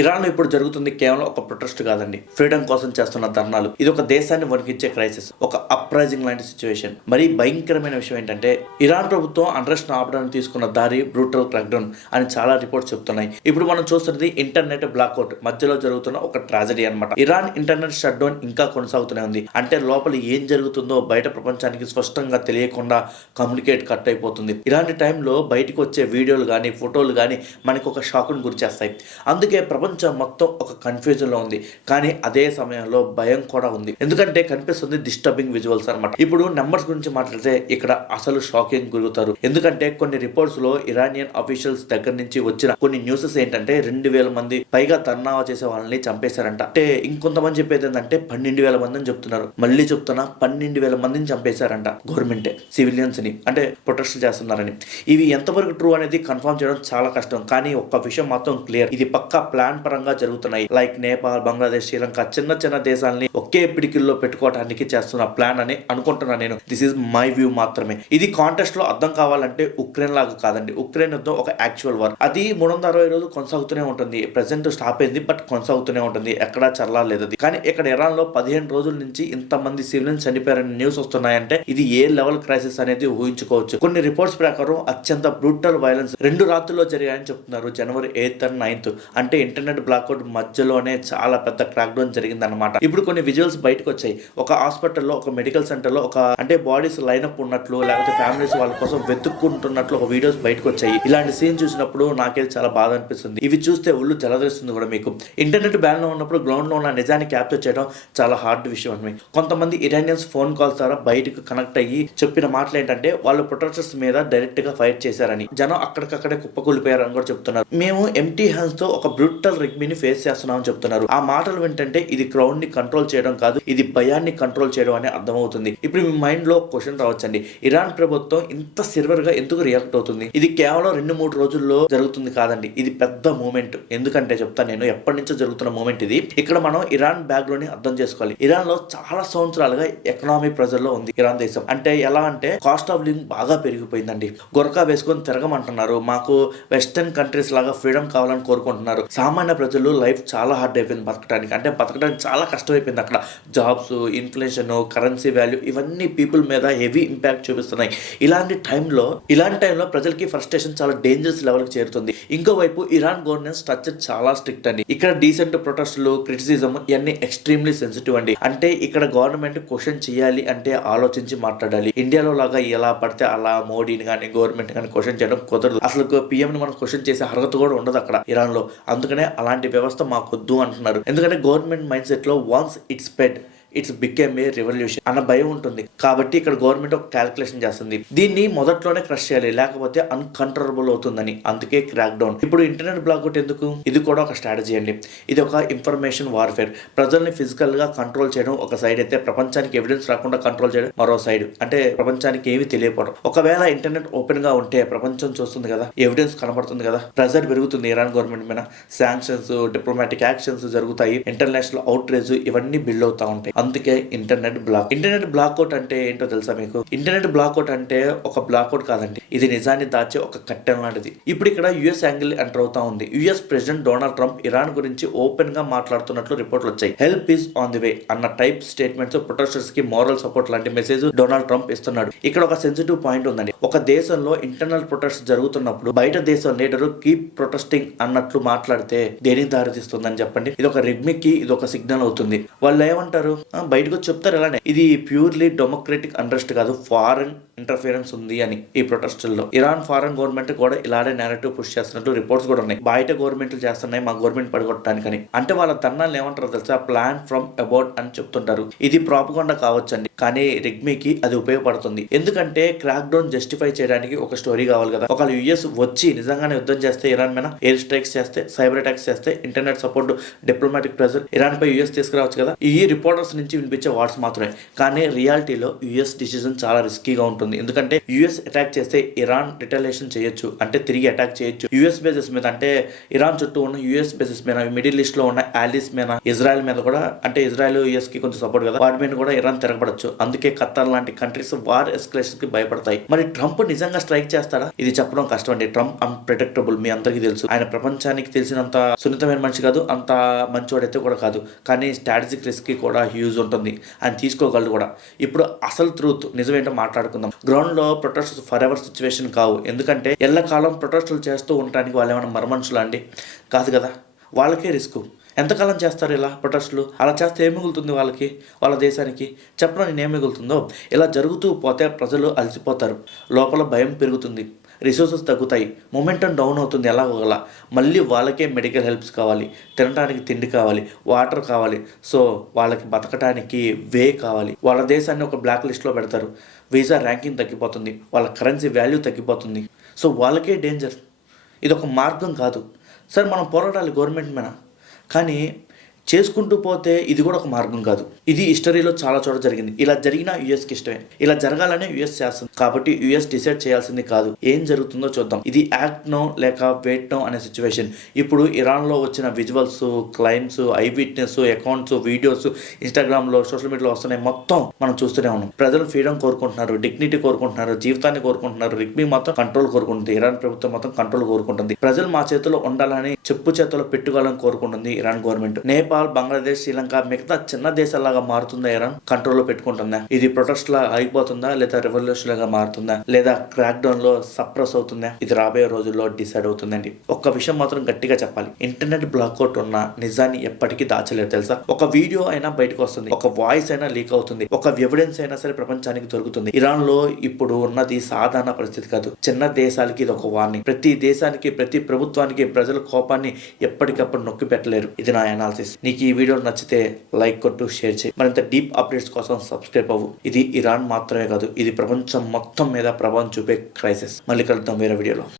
Iran లో ఇప్పుడు జరుగుతుంది కేవలం ఒక ప్రొటెస్ట్ కాదండి, ఫ్రీడమ్ కోసం చేస్తున్న ధర్నాలు. ఇది ఒక దేశాన్ని వణికించే క్రైసిస్, ఒక అప్రైజింగ్ లాంటి సిచ్యువేషన్. మరి భయంకరమైన విషయం ఏంటంటే ఇరాన్ ప్రభుత్వం అన్రెస్ట్ ఆపడానికి తీసుకున్న దారి బ్రూటల్ క్రాక్డౌన్ అని చాలా రిపోర్ట్స్ చెప్తున్నాయి. ఇప్పుడు మనం చూస్తున్నది ఇంటర్నెట్ బ్లాక్అవుట్ మధ్యలో జరుగుతున్న ఒక ట్రాజడీ అన్నమాట. ఇరాన్ ఇంటర్నెట్ షట్ డౌన్ ఇంకా కొనసాగుతూనే ఉంది. అంటే లోపల ఏం జరుగుతుందో బయట ప్రపంచానికి స్పష్టంగా తెలియకుండా కమ్యూనికేట్ కట్ అయిపోతుంది. ఇలాంటి టైంలో బయటకు వచ్చే వీడియోలు కానీ ఫోటోలు కానీ మనకు ఒక షాక్ను గురి చేస్తాయి. అందుకే ప్రపంచం మొత్తం ఒక కన్ఫ్యూజన్ లో ఉంది. కానీ అదే సమయంలో భయం కూడా ఉంది. ఎందుకంటే కనిపిస్తుంది డిస్టర్బింగ్ విజువల్స్ అనమాట. ఇప్పుడు నెంబర్స్ గురించి మాట్లాడితే ఇక్కడ అసలు షాకింగ్ గురుగుతారు. ఎందుకంటే కొన్ని రిపోర్ట్స్ లో ఇరానియన్ అఫీషియల్స్ దగ్గర నుంచి వచ్చిన కొన్ని న్యూసెస్ ఏంటంటే 2,000 మంది పైగా ధర్నా చేసే వాళ్ళని చంపేశారంట. అంటే ఇంకొంతమంది చెప్పేది ఏంటంటే 12,000 మంది అని చెప్తున్నారు. మళ్ళీ చెప్తున్నా 12,000 మందిని చంపేశారంట గవర్నమెంటే సివిలియన్స్ ని, అంటే ప్రొటెస్ట్ చేస్తున్నారని. ఇవి ఎంతవరకు ట్రూ అనేది కన్ఫర్మ్ చేయడం చాలా కష్టం. కానీ ఒక్క విషయం మాత్రం క్లియర్, ఇది పక్కా ప్లాన్ పరంగా జరుగుతున్నాయి. లైక్ నేపాల్, బంగ్లాదేశ్, శ్రీలంక చిన్న చిన్న దేశాలని ఒకే పిడికిల్లో పెట్టుకోవడానికి చేస్తున్న ప్లాన్ అని అనుకుంటున్నాను నేను. దిస్ ఈజ్ మై వ్యూ మాత్రమే. ఇది కాంటెస్ట్ లో అర్థం కావాలంటే ఉక్రెయిన్ లాగా కాదండి. ఉక్రెయిన్ యుద్ధం ఒక యాక్చువల్ వార్. అది 360 రోజులు కొనసాగుతూనే ఉంటుంది. ప్రెసెంట్ స్టాప్ అయింది, బట్ కొనసాగుతూనే ఉంటుంది. ఎక్కడా చల్లాలేదు. కానీ ఇక్కడ ఇరాన్ లో 15 రోజుల నుంచి ఇంతమంది సివిలియన్స్ చనిపోయారని న్యూస్ వస్తున్నాయంటే ఇది ఏ లెవెల్ క్రైసిస్ అనేది ఊహించుకోవచ్చు. కొన్ని రిపోర్ట్స్ ప్రకారం అత్యంత బ్రూటల్ వైలెన్స్ 2 రాత్రుల్లో జరిగాయని చెప్తున్నారు. జనవరి 8th and 9th. అంటే ఇంటర్నెట్ బ్లాక్అవుట్ మధ్యలోనే చాలా పెద్ద క్రాక్ డౌన్ జరిగిందన్నమాట. ఇప్పుడు కొన్ని విజువల్స్ బయటకు వచ్చాయి. ఒక హాస్పిటల్లో, ఒక మెడికల్ సెంటర్ లో అంటే బాడీస్ లైనప్ ఉన్నట్లు, లేకపోతే ఫ్యామిలీస్ వాళ్ళ కోసం వెతుక్కుంటున్నట్లు ఒక వీడియోస్ బయటకు వచ్చాయి. ఇలాంటి సీన్ చూసినప్పుడు నాకైతే చాలా బాధ అనిపిస్తుంది. ఇవి చూస్తే ఒళ్ళు జలదరిస్తుంది కూడా మీకు. ఇంటర్నెట్ బ్యాన్ లో ఉన్నప్పుడు గ్రౌండ్ లో ఉన్న నిజాన్ని క్యాప్చర్ చేయడం చాలా హార్డ్ విషయం అని. కొంతమంది ఇరానియన్స్ ఫోన్ కాల్స్ ద్వారా బయటకు కనెక్ట్ అయ్యి చెప్పిన మాటలు ఏంటంటే వాళ్ళు ప్రొటెస్టర్స్ మీద డైరెక్ట్ గా ఫైర్ చేశారని, జనం అక్కడికక్కడే కుప్పకూలిపోయారని కూడా చెప్తున్నారు. మేము ఎంటీ హ్యాండ్స్ తో ఒక బ్రూటల్ రిగ్మీని ఫేస్ చేస్తున్నామని చెప్తున్నారు. ఆ మాటలు వింటంటే ఇది క్రౌడ్ ని కంట్రోల్ చేయడం కాదు, ఇది భయాన్ని కంట్రోల్ చేయడం అని అర్థమవుతుంది. ఇప్పుడు మీ మైండ్ లో క్వశ్చన్ రావచ్చండి, ఇరాన్ ప్రభుత్వం ఇంత సిల్వర్ గా ఎందుకు రియాక్ట్ అవుతుంది? ఇది కేవలం 2-3 రోజుల్లో జరుగుతుంది కాదండి, ఇది పెద్ద మూమెంట్. ఎందుకంటే చెప్తాను నేను, ఎప్పటి నుంచో జరుగుతున్న మూమెంట్ ఇది. ఇక్కడ మనం ఇరాన్ బ్యాక్ లోని అర్థం చేసుకోవాలి. ఇరాన్ లో చాలా సంవత్సరాలుగా ఎకనామిక్ ప్రెజర్ లో ఉంది ఇరాన్ దేశం. అంటే ఎలా అంటే కాస్ట్ ఆఫ్ లివింగ్ బాగా పెరిగిపోయిందండి. గొరకా వేసుకొని తిరగమంటున్నారు. మాకు వెస్టర్న్ కంట్రీస్ లాగా ఫ్రీడమ్ కావాలని కోరుకుంటున్నారు. సామాన్య ప్రజలు లైఫ్ చాలా హార్డ్ అయిపోయింది బతకడానికి. అంటే బతకడానికి చాలా కష్టమైపోయింది. అక్కడ జాబ్స్, ఇన్ఫ్లేషన్, కరెన్సీ వాల్యూ ఇవన్నీ పీపుల్ మీద హెవీ ఇంపాక్ట్ చూపిస్తున్నాయి. ఇలాంటి టైంలో ప్రజలకి ఫ్రస్ట్రేషన్ చాలా డేంజరస్ లెవెల్ కి చేరుతుంది. ఇంకోవైపు ఇరాన్ గవర్నెన్స్ స్ట్రక్చర్ చాలా స్ట్రిక్ట్ అండి. ఇక్కడ డీసెంట్ ప్రొటెస్టులు, క్రిటిసిజం ఇవన్నీ ఎక్స్ట్రీమ్లీ సెన్సిటివ్ అండి. అంటే ఇక్కడ గవర్నమెంట్ క్వశ్చన్ చేయాలి అంటే ఆలోచించి మాట్లాడాలి. ఇండియాలో లాగా ఎలా పడితే అలా మోడీని కానీ గవర్నమెంట్ కానీ క్వశ్చన్ చేయడం కుదరదు. అసలు పిఎం ని మనం క్వశ్చన్ చేసే అర్హత కూడా ఉండదు అక్కడ ఇరాన్ లో. అందుకనే అలాంటి వ్యవస్థ మాకొద్దు అంటున్నారు. ఎందుకంటే గవర్నమెంట్ మైండ్ సెట్ లో once it's spread it's became a revolution అన్న భయం ఉంటుంది. కాబట్టి ఇక్కడ గవర్నమెంట్ ఒక క్యాలిక్యులేషన్ చేస్తుంది, దీన్ని మొదట్లోనే క్రష్ చేయాలి లేకపోతే అన్కంట్రోలబుల్ అవుతుందని. అందుకే క్రాక్ డౌన్. ఇప్పుడు ఇంటర్నెట్ బ్లాక్అవుట్ ఎందుకు? ఇది కూడా ఒక స్ట్రాటజీ అండి. ఇది ఒక ఇన్ఫర్మేషన్ వార్ఫేర్. ప్రజల్ని ఫిజికల్ గా కంట్రోల్ చేయడం ఒక సైడ్ అయితే, ప్రపంచానికి ఎవిడెన్స్ రాకుండా కంట్రోల్ చేయడం మరో సైడ్. అంటే ప్రపంచానికి ఏమి తెలియకపోవడం. ఒకవేళ ఇంటర్నెట్ ఓపెన్ గా ఉంటే ప్రపంచం చూస్తుంది కదా, ఎవిడెన్స్ కనబడుతుంది కదా, ప్రెజర్ పెరుగుతుంది ఇరాన్ గవర్నమెంట్ మీద. శాంక్షన్స్, డిప్లొమాటిక్ యాక్షన్స్ జరుగుతాయి, ఇంటర్నేషనల్ అవుట్రేజ్ ఇవన్నీ బిల్డ్ అవుతా ఉంటాయి. అందుకే ఇంటర్నెట్ బ్లాక్అవుట్ అంటే ఏంటో తెలుసా మీకు? ఇంటర్నెట్ బ్లాక్అవుట్ అంటే ఒక బ్లాక్అవుట్ కాదండి, ఇది నిజాన్ని దాచే ఒక కట్టెం లాంటిది. ఇప్పుడు ఇక్కడ యుఎస్ యాంగిల్ ఎంటర్ అవుతా ఉంది. US president Donald Trump Iran గురించి ఓపెన్ గా మాట్లాడుతున్నట్లు రిపోర్ట్లు వచ్చాయి. Help is on the way అన్న టైప్ స్టేట్మెంట్స్ ప్రొటెస్టర్స్ కి మోరల్ సపోర్ట్ లాంటి మెసేజ్ డొనాల్డ్ ట్రంప్ ఇస్తున్నాడు. ఇక్కడ ఒక సెన్సిటివ్ పాయింట్ ఉందండి. ఒక దేశంలో ఇంటర్నల్ ప్రొటెస్ట్ జరుగుతున్నప్పుడు బయట దేశం లీడరు కీప్ ప్రొటెస్టింగ్ అన్నట్లు మాట్లాడితే దేనికి దారితీస్తుందని చెప్పండి? ఇది ఒక రిగ్మికి ఇది ఒక సిగ్నల్ అవుతుంది. వాళ్ళు ఏమంటారు? బయటకు వచ్చి చెప్తారు ఎలానే, ఇది ప్యూర్లీ డెమోక్రటిక్ అన్రెస్ట్ కాదు, ఫారెన్ ఇంటర్ఫిరెన్స్ ఉంది అని. ఈ ప్రొటెస్టుల్లో ఇరాన్ ఫారెన్ గవర్నమెంట్ కూడా ఇలానే నేరేటివ్ పుష్ చేస్తున్నట్టు రిపోర్ట్స్ కూడా ఉన్నాయి. బయట గవర్నమెంట్లు చేస్తున్నాయి మా గవర్నమెంట్ పడగొట్టడానికని. అంటే వాళ్ళ ధర్నాలు ఏమంటారో తెలుసా? ప్లాన్ ఫ్రమ్ అబౌట్ అని చెప్తుంటారు. ఇది ప్రాపగండా కావచ్చండి, కానీ రిగ్మీకి అది ఉపయోగపడుతుంది. ఎందుకంటే క్రాక్ డౌన్ జస్టిఫై చేయడానికి ఒక స్టోరీ కావాలి కదా. ఒకవేళ యుఎస్ వచ్చి నిజంగానే యుద్ధం చేస్తే, ఇరాన్ మీద ఎయిర్ స్ట్రైక్స్ చేస్తే, సైబర్ అటాక్స్ చేస్తే, internet support, diplomatic pressure Iran పై యుఎస్ తీసుకురావచ్చు కదా. ఈ రిపోర్టర్స్ నుంచి వినిపించే వార్డ్స్ మాత్రమే. కానీ రియాలిటీలో యుఎస్ డిసిజన్ చాలా రిస్కీగా ఉంటుంది. ఉంటుంది. ఎందుకంటే యుఎస్ అటాక్ చేస్తే ఇరాన్ రిటాలియేషన్ చేయొచ్చు, అంటే తిరిగి అటాక్ చేయొచ్చు. యుఎస్ బేసెస్ మీద, అంటే ఇరాన్ చుట్టూ ఉన్న యుఎస్ బేసెస్ మీద, మిడిల్ ఈస్ట్ లో ఉన్న ఆలిస్ మీద, ఇజ్రాయెల్ మీద కూడా, అంటే ఇజ్రాయెల్ యుఎస్ కి కొంచెం సపోర్ట్ కదా, వాటి మీద కూడా ఇరాన్ తిరగబడచ్చు. అందుకే ఖత్తర్ లాంటి కంట్రీస్ వార్ ఎస్కలేషన్ కి భయపడతాయి. మరి ట్రంప్ నిజంగా స్ట్రైక్ చేస్తాడా? ఇది చెప్పడం కష్టం అండి. ట్రంప్ అన్ప్రెడిక్టబుల్, మీ అందరికీ తెలుసు. ఆయన ప్రపంచానికి తెలిసినంత సున్నితమైన మనిషి కాదు, అంత మంచివాడైతే కూడా కాదు. కానీ స్ట్రాటజిక్ రిస్క్ కూడా హ్యూజ్ ఉంటుంది, ఆయన తీసుకోగలడు కూడా. ఇప్పుడు అసలు ట్రూత్ నిజమేంటో మాట్లాడుకుందాం. గ్రౌండ్ లో ప్రొటెస్ట్ ఫర్ ఎవర్ సిచ్యువేషన్ కావు. ఎందుకంటే ఎల్లకాలం ప్రొటెస్టులు చేస్తూ ఉండడానికి వాళ్ళు ఏమైనా మరమనుషులా అండి? కాదు కదా. వాళ్ళకే రిస్క్. ఎంతకాలం చేస్తారు ఇలా ప్రొటెస్టులు? అలా చేస్తే ఏం మిగులుతుంది వాళ్ళకి, వాళ్ళ దేశానికి? చెప్పడం నేను ఏం మిగులుతుందో. ఇలా జరుగుతూ పోతే ప్రజలు అలసిపోతారు, లోపల భయం పెరుగుతుంది, రిసోర్సెస్ తగ్గుతాయి, మొమెంటం డౌన్ అవుతుంది. ఎలాగోలా మళ్ళీ వాళ్ళకే మెడికల్ హెల్ప్స్ కావాలి, తినడానికి తిండి కావాలి, వాటర్ కావాలి. సో వాళ్ళకి బతకడానికి వే కావాలి. వాళ్ళ దేశాన్ని ఒక బ్లాక్ లిస్ట్లో పెడతారు, వీసా ర్యాంకింగ్ తగ్గిపోతుంది, వాళ్ళ కరెన్సీ వాల్యూ తగ్గిపోతుంది. సో వాళ్ళకే డేంజర్. ఇది ఒక మార్గం కాదు. సరే మనం పోరాడాలి గవర్నమెంట్ మీద, కానీ చేసుకుంటూ పోతే ఇది కూడా ఒక మార్గం కాదు. ఇది హిస్టరీలో చాలా చోట జరిగింది. ఇలా జరిగినా యుఎస్కి ఇష్టమే, ఇలా జరగాలనే యుఎస్ చేస్తుంది. కాబట్టి యుఎస్ డిసైడ్ చేయాల్సింది కాదు, ఏం జరుగుతుందో చూద్దాం. ఇది యాక్ట్ నో లేక వెయిట్ నో అనే సిచ్యువేషన్. ఇప్పుడు ఇరాన్లో వచ్చిన visuals, claims, eye witness accounts, videos ఇన్స్టాగ్రామ్లో, సోషల్ మీడియాలో వస్తున్నాయి. మొత్తం మనం చూస్తూనే ఉన్నాం. ప్రజలు ఫ్రీడమ్ కోరుకుంటున్నారు, డిగ్నిటీ కోరుకుంటున్నారు, జీవితాన్ని కోరుకుంటున్నారు. రిగ్మీ మాత్రం కంట్రోల్ కోరుకుంటుంది, ఇరాన్ ప్రభుత్వం మొత్తం కంట్రోల్ కోరుకుంటుంది. ప్రజలు మా చేతిలో ఉండాలని చెప్పు చేతిలో పెట్టుకోవాలని కోరుకుంటుంది ఇరాన్ గవర్నమెంట్. నేపాల్, బంగ్లాదేశ్, శ్రీలంక మిగతా చిన్న దేశాలాగా మారుతుందా ఇరాన్? కంట్రోల్లో పెట్టుకుంటుందా? ఇది ప్రొటెస్ట్ లా అయిపోతుందా, లేదా రెవల్యూషన్ లాగా మారుతుందా, లేదా క్రాక్ డౌన్ లో సప్రెస్ అవుతుందా? ఇది రాబోయే రోజుల్లో డిసైడ్ అవుతుందండి. ఒక్క విషయం మాత్రం గట్టిగా చెప్పాలి, ఇంటర్నెట్ బ్లాక్అవుట్ ఉన్న నిజాన్ని ఎప్పటికీ దాచలేరు తెలుసా. ఒక వీడియో అయినా బయటకు వస్తుంది, ఒక వాయిస్ అయినా లీక్ అవుతుంది, ఒక ఎవిడెన్స్ అయినా సరే ప్రపంచానికి దొరుకుతుంది. ఇరాన్ లో ఇప్పుడు ఉన్నది సాధారణ పరిస్థితి కాదు. చిన్న దేశాలకి ఇది ఒక వార్నింగ్. ప్రతి దేశానికి, ప్రతి ప్రభుత్వానికి ప్రజల కోపాన్ని ఎప్పటికప్పుడు నొక్కి పెట్టలేరు. ఇది నా అనాలిసిస్. నీకు ఈ వీడియో నచ్చితే లైక్ కొట్టు, షేర్ చేయి. మరింత డీప్ అప్డేట్స్ కోసం సబ్స్క్రైబ్ అవ్వు. ఇది ఇరాన్ మాత్రమే కాదు, ఇది ప్రపంచం మొత్తం మీద ప్రభావం చూపే క్రైసిస్. మళ్ళీ కలుద్దాం వేరే వీడియోలో.